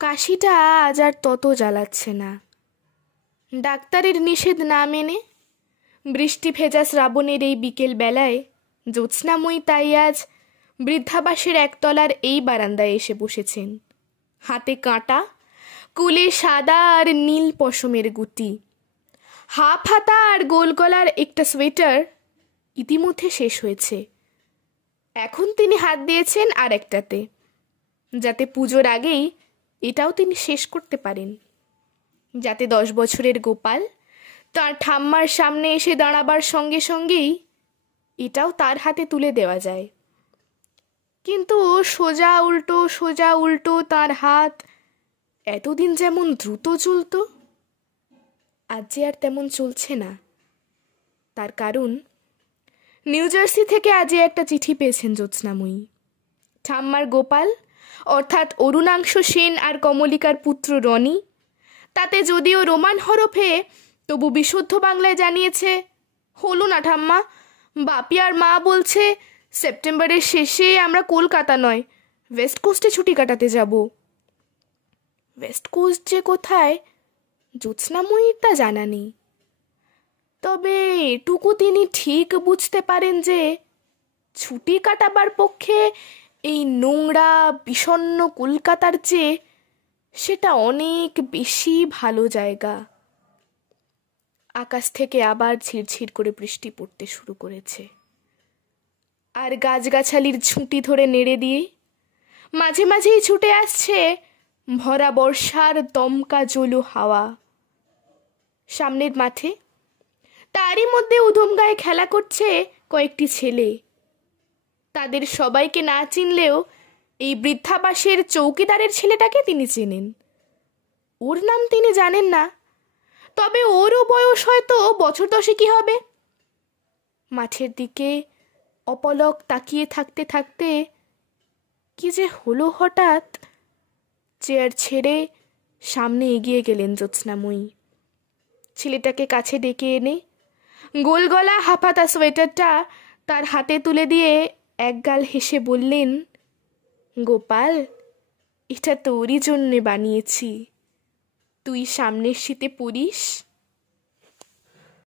কাশিটা আজ আর তত জ্বালাচ্ছে না। ডাক্তারের নিষেধ না মেনে বৃষ্টি ভেজা শ্রাবণের এই বিকেল বেলায় জ্যোৎস্নাময়ী তাই আজ বৃদ্ধাবাসের একতলার এই বারান্দায় এসে বসেছেন। হাতে কাঁটা, কুলে সাদা আর নীল পশমের গুটি, হাফ হাতা আর গোল গলার একটা সোয়েটার ইতিমধ্যে শেষ হয়েছে। এখন তিনি হাত দিয়েছেন আর একটাতে, যাতে পুজোর আগেই এটাও তিনি শেষ করতে পারেন, যাতে 10 বছরের গোপাল তার ঠাম্মার সামনে এসে দাঁড়াবার সঙ্গে সঙ্গেই এটাও তার হাতে তুলে দেওয়া যায়। কিন্তু সোজা উল্টো তার হাত এতদিন যেমন দ্রুত চলত, আজ যে আর তেমন চলছে না। তার কারণ নিউ জার্সি থেকে আজই একটা চিঠি পেয়েছেন জ্যোৎস্নাময়ী। ঠাম্মার গোপাল অর্থাৎ অরুণাংশ সেন আর কমলিকার পুত্র রনি, তাতে যদিও রোমান হরফে তবু বিশুদ্ধ বাংলায় জানিয়েছে, হলো না ঠাম্মা, বাপি আর মা বলছে সেপ্টেম্বরের শেষে আমরা কলকাতা নয় ওয়েস্ট কোস্টে ছুটি কাটাতে যাব। ওয়েস্ট কোস্ট যে কোথায় জ্যোৎস্নাময়ীর তা জানা নেই, তবে এটুকু তিনি ঠিক বুঝতে পারেন যে ছুটি কাটাবার পক্ষে এই নোংরা বিষণ্ণ কলকাতার চেয়ে সেটা অনেক বেশি ভালো জায়গা। আকাশ থেকে আবার ঝিরঝির করে বৃষ্টি পড়তে শুরু করেছে, আর গাছগাছালির ঝুঁটি ধরে নেড়ে দিয়ে মাঝে মাঝেই ছুটে আসছে ভরা বর্ষার দমকা জলু হাওয়া। সামনের মাঠে তারই মধ্যে উধম গায়ে খেলা করছে কয়েকটি ছেলে। তাদের সবাইকে না চিনলেও এই বৃদ্ধাবাসের চৌকিদারের ছেলেটাকে তিনি চেনেন। ওর নাম তিনি জানেন না, তবে ওরও বয়স হয়তো বছর 10 হবে। মাঠের দিকে অপলক তাকিয়ে থাকতে থাকতে কি যে হলো, হঠাৎ চেয়ার ছেড়ে সামনে এগিয়ে গেলেন জ্যোৎস্নাময়ী। ছেলেটাকে কাছে ডেকে এনে গোল গলা হাফাতা সোয়েটারটা তার হাতে তুলে দিয়ে একগাল হেসে বললেন, গোপাল, এটা তোরই জন্যে বানিয়েছি, তুই সামনের শীতে পড়িস।